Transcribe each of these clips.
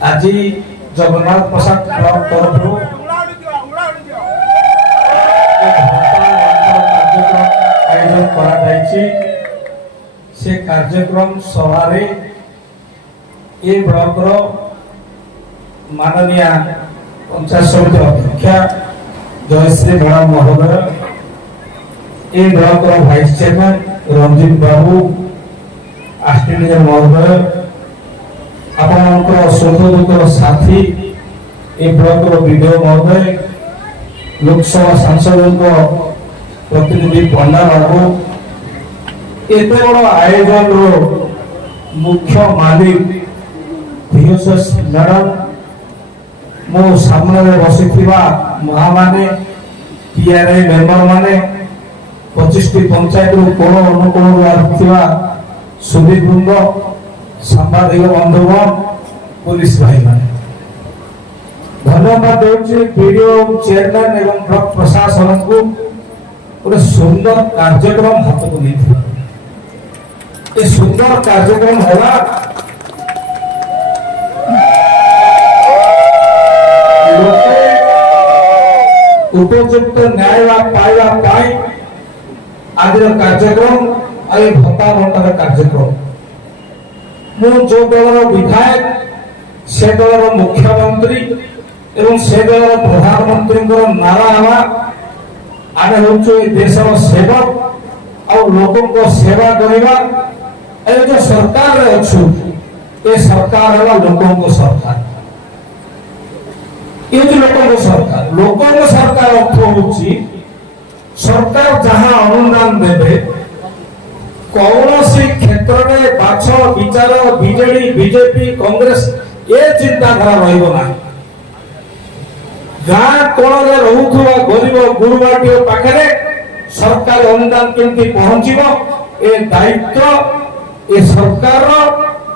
आज जगन्नाथ प्रसाद क्लब तरफ आयोजन करा से कार्यक्रम सभा ब्लॉक माननीय पंचायत समिति अध्यक्षा जयश्री मैडम महोदय ब्लॉक वाइस चेयरमैन रंजीत बाबू आस्ट्रेलिया महोदय आपणकर सुखदुखर साथी ब्लॉक विडीओ महोदय लोकसभा सांसद प्रतिनिधि पंडा बाबू एत बड़ आयोजन मुख्य मालिक भिओएस मैडम मो सामने बसी महामाने पीआरआई मेंबर माने 25टी पंचायत कोण अनुकोण सुदीप वृंद सांबादिक बंधुगण पुलिस भाई माने धन्यवाद देउछि वीडियो चेयरमैन एवं ब्लॉक प्रशासन को गोटे सुंदर कार्यक्रम हाथ को नहीं ये सुंदर कार्यक्रम होगा उपयुक्त न्याय पाइबा आज कार्यक्रम भत्ता बंटार कार्यक्रम मु जो दलर विधायक से दलर मुख्यमंत्री एवं से दलर प्रधानमंत्री नारा आवा आने हूँ देशर सेवक और लोकों को सेवा करवा जो सरकार अच्छु ये सरकार है लोकों को सरकार ये जो लोकों को सरकार अर्थ होची सरकार जहां अनुदान देवे कौन सी क्षेत्र में बाछ विचार बीजेडी बीजेपी कांग्रेस ये चिंताधारा रहा गाँ कोण रोथुवा गरीब गुरुबाटी पाखे सरकार अनुदान केमती पहुंचब ए दायित्व ए सरकार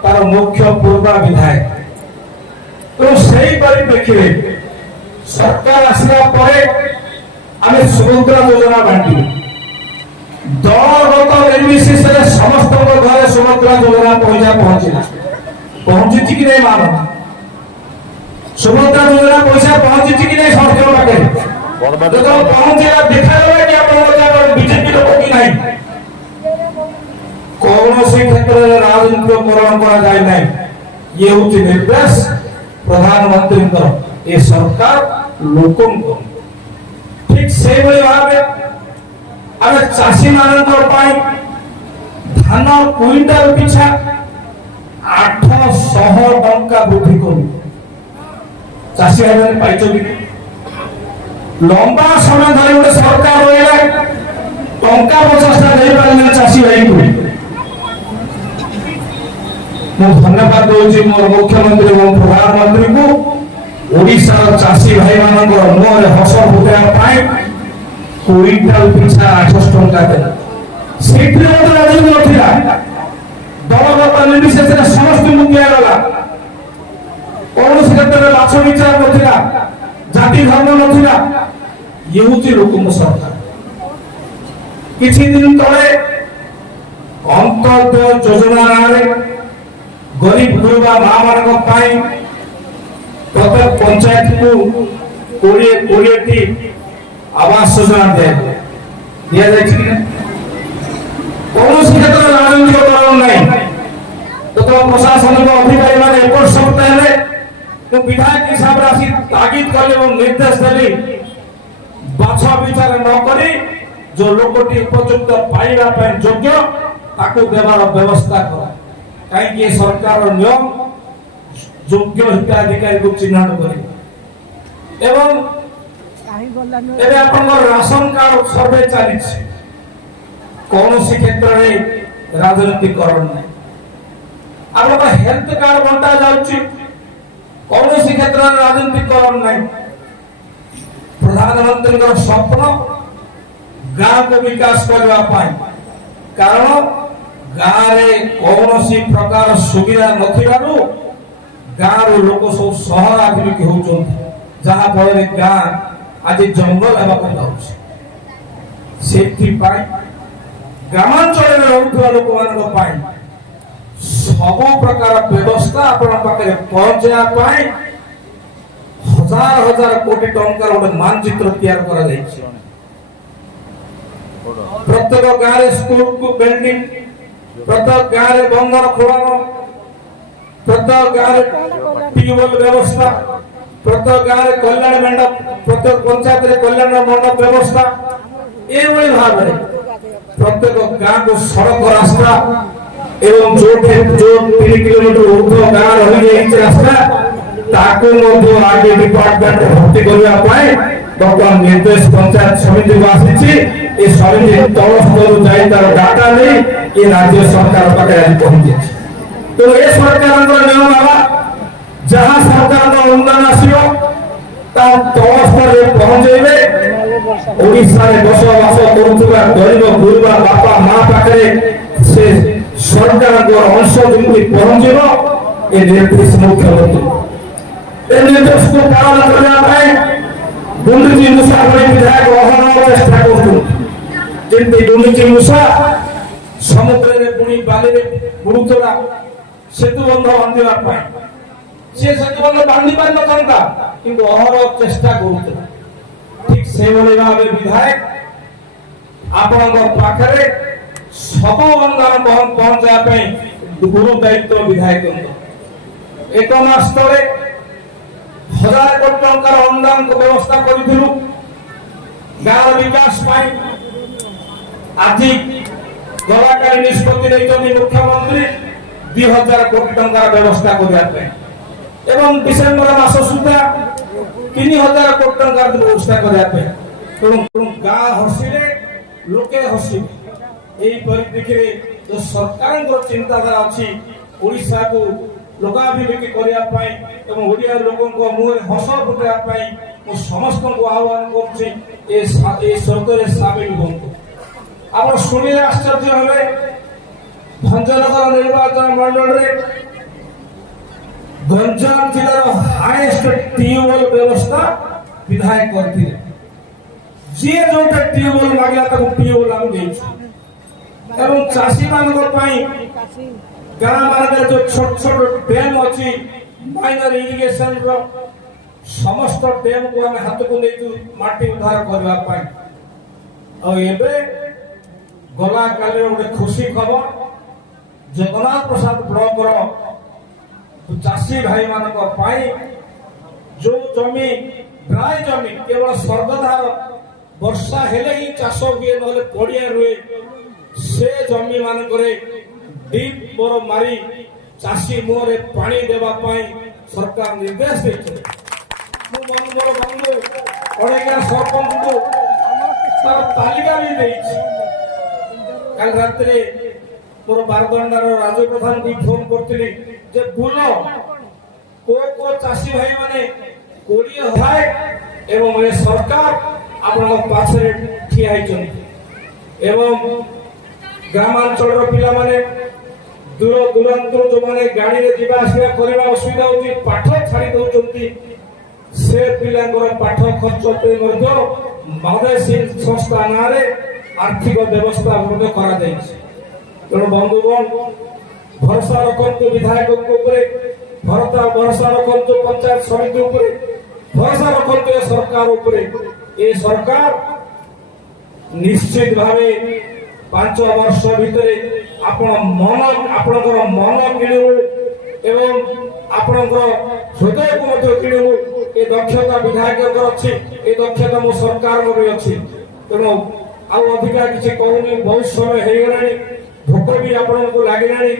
तार मुख्य पूर्वा विधायक तो सही परिप्रेक्षी सरकार आसला आम सुभद्रा योजना बांटू दलगत निर्विशेष समस्त घर सुभद्रा योजना पैसा पहुंचला पहुंची कि नहीं मान सुभद्रा योजना पैसा पहुंची कि नहीं समस्त पाखे पहुंचला देखा कि आप बीजेपी लोक कि नहीं कौन से क्षेत्र में राजनीतिकरण करा जाए नहीं ये हूँ निर्देश प्रधानमंत्री ये सरकार लोकों ठीक से भाव आम चाषी मान धान क्विंटाल पिछा 800 टंका वृद्धि करू चाषी भाई पाइच लंबा समय धरी गोटे सरकार रहा टंका 50टा दे पारे चाषी भाई को धन्यवाद दूसरी मोर मुख्यमंत्री और प्रधानमंत्री को ओडिशा चाषी भाई मान मुहर हस फुटाइबा क्विंटाल पिछा 800 टंका देला दलगत निर्विशेष समस्त मुक्तिगला कौन क्षेत्र में बाछ विचार ना जाति धर्म ना ये हूँ लोक सरकार किसी दिन तले अंत्योदय योजना नाम गरीब गुरुबा माँ मान प्रत्येक पंचायत को 20 आवास योजना दि जाए कौन क्षेत्र में राजनीतिकरण नहीं तो प्रशासनिक अधिकारी मान एक सप्ताह विधायक हिसाब से आसी तागिद कले और निर्देश देली बाछा विचार न करी जो लोकटी उपयुक्त पाइबा योग्य ताकू देवार व्यवस्था कर कहीं सरकार नियम योग्य हिताधिकारी को चिन्हट कर राशन कार्ड सर्वे चली कौन सी क्षेत्र में राजनीतिकरण नहीं आप हेल्थ कार्ड बंटा जाउची कौन सी क्षेत्र में राजनीतिकरण नहीं प्रधानमंत्री स्वप्न गाँ को विकास करने कारण गाँव में कौन सी प्रकार सुविधा नथिबारु गाँव लोक सब सहराभिमुखी होउछन जहाँ फल गाँ आज जंगल ग्रामांचल में रोकवा लोक ସବୁ ପ୍ରକାର ବ୍ୟବସ୍ଥା ଆପଣଙ୍କ ପାଖରେ ପହଞ୍ଚାଇବା ପାଇଁ ହଜାର ହଜାର କୋଟି ଟଙ୍କାର ଗୋଟେ ମାନଚିତ୍ର ତିଆରି କରାଯାଇଛି। ପ୍ରତ୍ୟେକ ଗାଁରେ ସ୍କୁଲକୁ ବିଲ୍ଡିଂ, ପ୍ରତ୍ୟେକ ଗାଁରେ ବନ୍ଧର ଖୋଳନ, ପ୍ରତ୍ୟେକ ଗାଁରେ ଟ୍ୟୁବୱେଲ ବ୍ୟବସ୍ଥା, ପ୍ରତ୍ୟେକ ଗାଁରେ କଲ୍ୟାଣ ମଣ୍ଡପ, ପ୍ରତ୍ୟେକ ପଞ୍ଚାୟତରେ କଲ୍ୟାଣ ମଣ୍ଡପ ବ୍ୟବସ୍ଥା, ଏଭଳି ଭାବରେ ପ୍ରତ୍ୟେକ ଗାଁକୁ ସଡ଼କ ରାସ୍ତା ଏବଂ ଯୋଉ 3 କିଲୋମିଟର ଉର୍ଦ୍ଧ୍ୱ ଗାଁ ରହିଯାଇଛି ରାସ୍ତା ତାକୁ ମଧ୍ୟ ଆଗେ ଡିପାର୍ଟମେଣ୍ଟ ଭର୍ତ୍ତି କରିବା ପାଇଁ ବର୍ତ୍ତମାନ ନିର୍ଦ୍ଦେଶ ପଞ୍ଚାୟତ ସମିତିକୁ ଆସିଛି। ଏ ସମିତି ତଳ ସ୍ତରରୁ ଯାଇ ତାର ଡାଟା ନେଇ ଏ ରାଜ୍ୟ ସରକାର ପାଖରେ ଆଜି ପହଞ୍ଚିଛି। ତେଣୁ ଏ ସରକାରଙ୍କର ନିୟମ ହେଲା ଯାହା ସରକାରଙ୍କ ଅନୁଦାନ ଆସିବ ତା ତଳ ସ୍ତରରେ ପହଞ୍ଚେଇବେ। ଓଡ଼ିଶାରେ ବସବାସ କରୁଥିବା ଗରିବ ଗୁରୁବା ବାପା ମା ପାଖରେ ସେ ସରକାରଙ୍କ ଅଂଶ ଯେମିତି ପହଞ୍ଚିବ ଏ ନିର୍ଦ୍ଦେଶ ମୁଖ୍ୟମନ୍ତ୍ରୀ ଏ ନିର୍ଦ୍ଦେଶକୁ ପାଳନ କରିବା ପାଇଁ ଗୁଣ୍ଡୁଚି ମୂଷା ଭଳି ବିଧାୟକ ଅହରହ ଚେଷ୍ଟା କରୁଛନ୍ତି। ଯେମିତି ଗୁଣ୍ଡୁଚି ମୂଷା ସମୁଦ୍ରରେ ପୁଣି ବାଲିରେ ବୁଡୁଥିଲା ସେତୁ ବନ୍ଧ ବାନ୍ଧିବା ପାଇଁ, ସେ ସେତୁ ବନ୍ଧ ବାନ୍ଧି ପାରିନଥାନ୍ତା କିନ୍ତୁ ଅହରହ ଚେଷ୍ଟା କରୁଥିଲା। ଠିକ ସେଇଭଳି ଭାବେ ବିଧାୟକ ଆପଣଙ୍କ ପାଖରେ ସବୁ ଅନୁଦାନ ପହଞ୍ଚାଇବା ପାଇଁ ଗୁରୁ ଦାୟିତ୍ୱ ବିଧାୟକ। 1 ମାସ ତଳେ 1000 କୋଟି ଟଙ୍କାର ଅନୁଦାନ ବ୍ୟବସ୍ଥା କରିଥିଲୁ ଗାଁର ବିକାଶ ପାଇଁ। ଆଜି ଗଲାକାଲି ନିଷ୍ପତ୍ତି ନେଇଛନ୍ତି ମୁଖ୍ୟମନ୍ତ୍ରୀ 2000 କୋଟି ଟଙ୍କାର ବ୍ୟବସ୍ଥା କରିବା ପାଇଁ ଏବଂ ଡିସେମ୍ବର ମାସ ସୁଦ୍ଧା 3000 କୋଟି ଟଙ୍କାର ବ୍ୟବସ୍ଥା କରିବା ପାଇଁ। ତେଣୁ ଗାଁ ହସିଲେ ଲୋକେ ହସିବେ। এই পরিপ্রেক্ষিতে যে সরকারଙ୍କ চিন্তাধারা ଅଛି ଓଡ଼ିଶାକୁ ଲୋକାଭିମୁଖୀ କରିବା ପାଇଁ ଏବଂ ଓଡ଼ିଆ ଲୋକଙ୍କ ମୁହଁରେ ହସ ଫୁଟାଇବା ପାଇଁ ମୁଁ ସମସ୍ତଙ୍କୁ ଆହ୍ୱାନ କରୁଛି ଏ ସ୍ୱର୍ଗରେ ସାମିଲ ହୁଅନ୍ତୁ। ଆପଣ ଶୁଣିଲେ ଆଶ୍ଚର୍ଯ୍ୟ ହେବେ ଭଞ୍ଜନଗର ନିର୍ବାଚନ ମଣ୍ଡଳୀରେ ଗଞ୍ଜାମ ଜିଲ୍ଲାର ହାଇଏଷ୍ଟ ଟ୍ୟୁବୱେଲ ବ୍ୟବସ୍ଥା ବିଧାୟକ କରିଥିଲେ। ଯିଏ ଯୋଉଟା ଟ୍ୟୁବୱେଲ ମାଗିଲା ତାକୁ ଟ୍ୟୁବୱେଲ ଆମେ ଦେଇଛୁ ଏବଂ ଚାଷୀ ମାନଙ୍କ ପାଇଁ ଗାଁ ମାନଙ୍କରେ ଯୋଉ ଛୋଟ ଛୋଟ ଡ୍ୟାମ ଅଛି ମାଇନର ଇରିଗେସନ ର ସମସ୍ତ ଡ୍ୟାମ କୁ ଆମେ ହାତକୁ ନେଇଛୁ ମାଟି ଉଦ୍ଧାର କରିବା ପାଇଁ। ଆଉ ଏବେ ଗଲା କାଲିର ଗୋଟେ ଖୁସି ଖବର ଜଗନ୍ନାଥ ପ୍ରସାଦ ବ୍ଲକର ଚାଷୀ ଭାଇ ମାନଙ୍କ ପାଇଁ ଯୋଉ ଜମି ପ୍ରାୟ ଜମି କେବଳ ସ୍ୱର୍ଗଧାର ବର୍ଷା ହେଲେ ହିଁ ଚାଷ ହୁଏ ନହେଲେ ପଡିଆ ରୁହେ ସେ ଜମି ମାନଙ୍କରେ ଡିପ୍ ବୋର ମାରି ଚାଷୀ ମୁହଁରେ ପାଣି ଦେବା ପାଇଁ ସରକାର ନିର୍ଦ୍ଦେଶ ଦେଇଛନ୍ତି। ମୁଁ ମୋର ବନ୍ଧୁ ଅଡ଼େଗା ସରପଞ୍ଚଙ୍କୁ ତାର ତାଲିକା ବି ଦେଇଛି। କାଲି ରାତିରେ ମୋର ବାରଦଣ୍ଡାର ରାଜୁ ପ୍ରଧାନଙ୍କୁ ଫୋନ କରିଥିଲି ଯେ ବୁଲ କୋଉ ଚାଷୀ ଭାଇ ମାନେ 20,000 ଏବଂ ଏ ସରକାର ଆପଣଙ୍କ ପାଖରେ ଠିଆ ହେଇଛନ୍ତି ଏବଂ ଗ୍ରାମାଞ୍ଚଳର ପିଲାମାନେ ଦୂର ଦୂରାନ୍ତରୁ ଯୋଉମାନେ ଗାଡିରେ ଯିବା ଆସିବା କରିବା ଅସୁବିଧା ହଉଛି ପାଠ ଛାଡି ଦଉଛନ୍ତି ସେ ପିଲାଙ୍କର ପାଠ ଖର୍ଚ୍ଚ ପାଇଁ ମଧ୍ୟ ମହୋଦୟ ସଂସ୍ଥା ନାଁରେ ଆର୍ଥିକ ବ୍ୟବସ୍ଥା ମଧ୍ୟ କରାଯାଇଛି। ତେଣୁ ବନ୍ଧୁଗଣ ଭରସା ରଖନ୍ତୁ ବିଧାୟକଙ୍କ ଉପରେ, ଭରସା ରଖନ୍ତୁ ପଞ୍ଚାୟତ ସମିତି ଉପରେ, ଭରସା ରଖନ୍ତୁ ଏ ସରକାର ଉପରେ। ଏ ସରକାର ନିଶ୍ଚିତ ଭାବେ 5 ବର୍ଷ ଭିତରେ ଆପଣଙ୍କର ମନ କିଣିବୁ ଏବଂ ଆପଣଙ୍କର ହୃଦୟକୁ ମଧ୍ୟ କିଣିବୁ। ଏ ଦକ୍ଷତା ବିଧାୟକଙ୍କର ଅଛି, ଏ ଦକ୍ଷତା ମୋ ସରକାରଙ୍କର ବି ଅଛି। ତେଣୁ ଆଉ ଅଧିକା କିଛି କହୁନି, ବହୁତ ସମୟ ହେଇଗଲାଣି, ଭୋକ ବି ଆପଣଙ୍କୁ ଲାଗିଲାଣି।